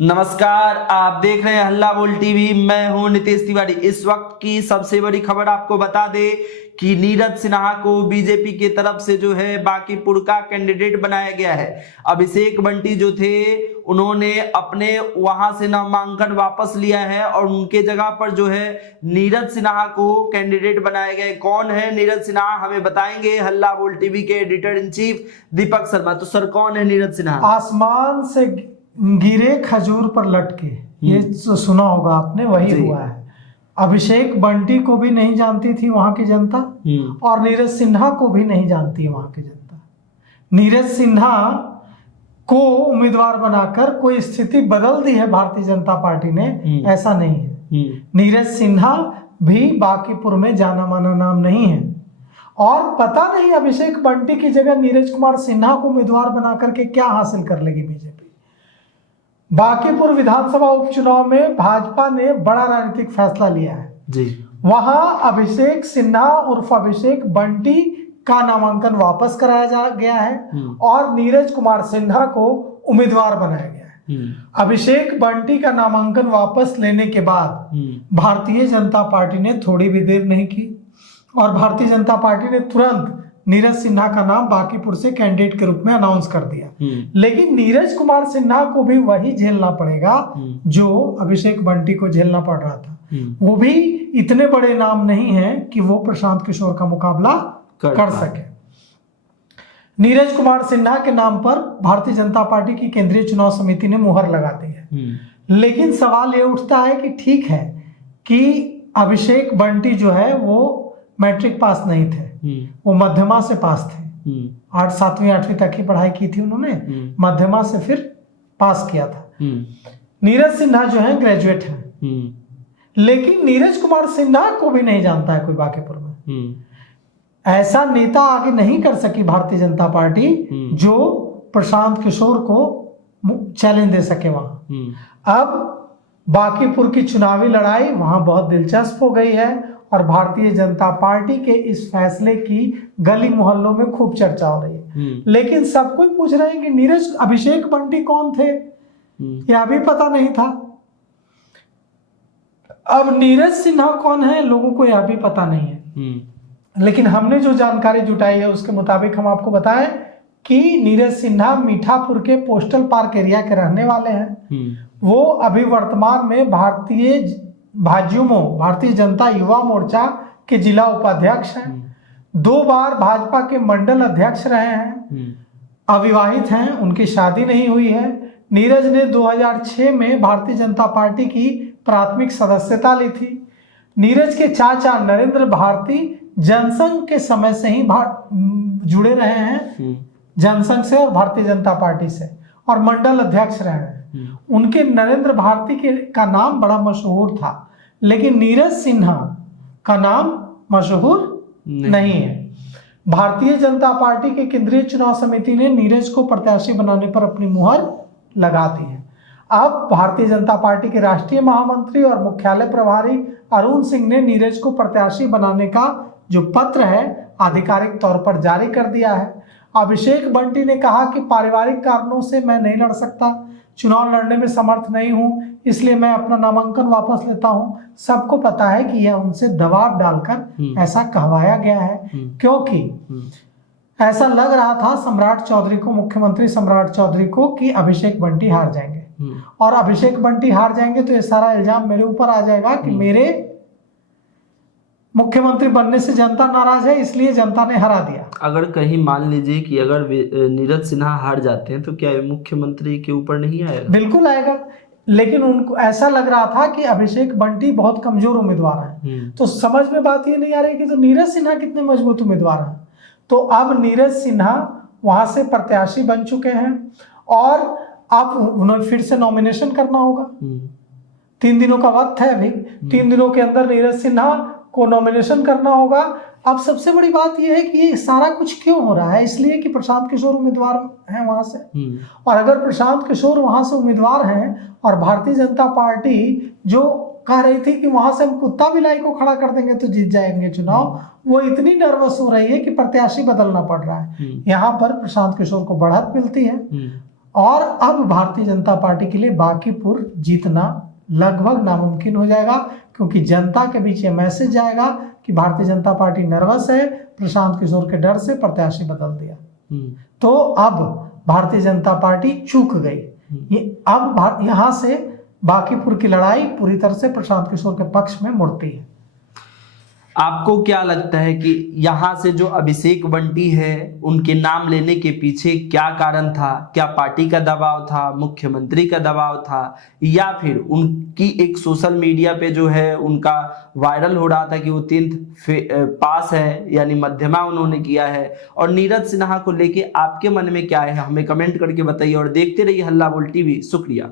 नमस्कार, आप देख रहे हैं हल्ला बोल टीवी। मैं हूं नितेश तिवारी। इस वक्त की सबसे बड़ी खबर आपको बता दे कि नीरज सिन्हा को बीजेपी की तरफ से जो है बांकीपुर का कैंडिडेट बनाया गया है। अभिषेक बंटी जो थे उन्होंने अपने वहां से नामांकन वापस लिया है और उनके जगह पर जो है नीरज सिन्हा को कैंडिडेट बनाया गया है। कौन है नीरज सिन्हा हमें बताएंगे हल्ला बोल टीवी के editor in chief Deepak Sharma. तो सर, कौन है नीरज सिन्हा? आसमान से गिरे खजूर पर लटके, ये जो सुना होगा आपने, वही हुआ है। अभिषेक बंटी को भी नहीं जानती थी वहां की जनता और नीरज सिन्हा को भी नहीं जानती है वहां की जनता। नीरज सिन्हा को उम्मीदवार बनाकर कोई स्थिति बदल दी है भारतीय जनता पार्टी ने, ऐसा नहीं है। नीरज सिन्हा भी बांकीपुर में जाना माना नाम नहीं है और पता नहीं अभिषेक बंटी की जगह नीरज कुमार सिन्हा को उम्मीदवार बना करके क्या हासिल कर लेगी बीजेपी। बांकीपुर विधानसभा उपचुनाव में भाजपा ने बड़ा राजनीतिक फैसला लिया है जी। वहां अभिषेक सिन्हा उर्फ अभिषेक बंटी का नामांकन वापस कराया गया है और नीरज कुमार सिन्हा को उम्मीदवार बनाया गया है। अभिषेक बंटी का नामांकन वापस लेने के बाद भारतीय जनता पार्टी ने थोड़ी भी देर नहीं की और भारतीय जनता पार्टी ने तुरंत नीरज सिन्हा का नाम बांकीपुर से कैंडिडेट के रूप में अनाउंस कर दिया। लेकिन नीरज कुमार सिन्हा को भी वही झेलना पड़ेगा जो अभिषेक बंटी को झेलना पड़ रहा था। वो भी इतने बड़े नाम नहीं है कि वो प्रशांत किशोर का मुकाबला कर सके। नीरज कुमार सिन्हा के नाम पर भारतीय जनता पार्टी की केंद्रीय चुनाव समिति ने मुहर लगा दी है। लेकिन सवाल ये उठता है कि ठीक है कि अभिषेक बंटी जो है वो मैट्रिक पास नहीं थे, वो मध्यमा से पास थे। 8, 7वीं 8वीं तक की पढ़ाई की थी उन्होंने, मध्यमा से फिर पास किया था। नीरज सिन्हा जो है ग्रेजुएट हैं, लेकिन नीरज कुमार सिन्हा को भी नहीं जानता है कोई बांकीपुर में। ऐसा नेता आगे नहीं कर सकी भारतीय जनता पार्टी जो प्रशांत किशोर को चैलेंज दे सके वहां। अब बांकीपुर की चुनावी लड़ाई वहां बहुत दिलचस्प हो गई है और भारतीय जनता पार्टी के इस फैसले की गली मोहल्लों में खूब चर्चा हो रही है। लेकिन सब कोई पूछ रहे हैं कि नीरज अभिषेक बंटी कौन थे, यह भी पता नहीं था। अब नीरज सिन्हा कौन है लोगों को यह भी पता नहीं है। लेकिन हमने जो जानकारी जुटाई है उसके मुताबिक हम आपको बताएं कि नीरज सिन्हा मीठापुर के पोस्टल पार्क एरिया के रहने वाले हैं। वो अभी वर्तमान में भारतीय जनता युवा मोर्चा के जिला उपाध्यक्ष हैं। 2 बार भाजपा के मंडल अध्यक्ष रहे हैं। अविवाहित हैं, उनकी शादी नहीं हुई है। नीरज ने 2006 में भारतीय जनता पार्टी की प्राथमिक सदस्यता ली थी। नीरज के चाचा नरेंद्र भारती जनसंघ के समय से ही जुड़े रहे हैं, जनसंघ से और भारतीय जनता पार्टी से, और मंडल अध्यक्ष रहे हैं। उनके नरेंद्र भारती का नाम बड़ा मशहूर था, लेकिन नीरज सिन्हा का नाम मशहूर नहीं है। भारतीय जनता पार्टी के केंद्रीय चुनाव समिति ने नीरज को प्रत्याशी बनाने पर अपनी मुहर लगा दी है। अब भारतीय जनता पार्टी के राष्ट्रीय महामंत्री और मुख्यालय प्रभारी अरुण सिंह ने नीरज को प्रत्याशी बनाने का जो पत्र है आधिकारिक तौर पर जारी कर दिया है। अभिषेक बंटी ने कहा कि पारिवारिक कारणों से मैं नहीं लड़ सकता, चुनाव लड़ने में समर्थ नहीं हूं, इसलिए मैं अपना नामांकन वापस लेता हूं। सबको पता है कि यह उनसे दबाव डालकर ऐसा कहवाया गया है, क्योंकि ऐसा लग रहा था सम्राट चौधरी को, मुख्यमंत्री सम्राट चौधरी को, कि अभिषेक बंटी हार जाएंगे और अभिषेक बंटी हार जाएंगे तो ये सारा इल्जाम मेरे ऊपर आ जाएगा कि मेरे मुख्यमंत्री बनने से जनता नाराज है, इसलिए जनता ने हरा दिया। अगर कहीं मान लीजिए कि अगर नीरज सिन्हा हार जाते हैं तो क्या मुख्यमंत्री के ऊपर नहीं आएगा? बिल्कुल आएगा, लेकिन उनको ऐसा लग रहा था कि अभिषेक बंटी बहुत कमजोर उम्मीदवार हैं। तो समझ में बात ये नहीं आ रही कि तो नीरज सिन्हा कितने मजबूत उम्मीदवार हैं। तो अब नीरज सिन्हा वहां से प्रत्याशी बन चुके हैं और अब उन्हें फिर से नॉमिनेशन करना होगा। 3 दिनों का वक्त है अभी, 3 दिनों के अंदर नीरज सिन्हा को नॉमिनेशन करना होगा। अब सबसे बड़ी बात यह है कि ये सारा कुछ क्यों हो रहा है, इसलिए कि प्रशांत किशोर उम्मीदवार हैं वहां से, और अगर प्रशांत किशोर वहां से उम्मीदवार हैं और भारतीय जनता पार्टी जो कह रही थी कि वहां से हम कुत्ता बिलाई को खड़ा कर देंगे तो जीत जाएंगे चुनाव, वो इतनी नर्वस हो रही है कि प्रत्याशी बदलना पड़ रहा है। यहाँ पर प्रशांत किशोर को बढ़त मिलती है और अब भारतीय जनता पार्टी के लिए बांकीपुर जीतना लगभग नामुमकिन हो जाएगा, क्योंकि जनता के बीच ये मैसेज जाएगा कि भारतीय जनता पार्टी नर्वस है, प्रशांत किशोर के डर से प्रत्याशी बदल दिया। तो अब भारतीय जनता पार्टी चूक गई। ये अब यहाँ से बांकीपुर की लड़ाई पूरी तरह से प्रशांत किशोर के पक्ष में मुड़ती है। आपको क्या लगता है कि यहाँ से जो अभिषेक बंटी है उनके नाम लेने के पीछे क्या कारण था? क्या पार्टी का दबाव था, मुख्यमंत्री का दबाव था, या फिर उनकी एक सोशल मीडिया पे जो है उनका वायरल हो रहा था कि वो 10th पास है, यानी मध्यमा उन्होंने किया है? और नीरज सिन्हा को लेके आपके मन में क्या है, हमें कमेंट करके बताइए और देखते रहिए हल्ला बोल टीवी। शुक्रिया।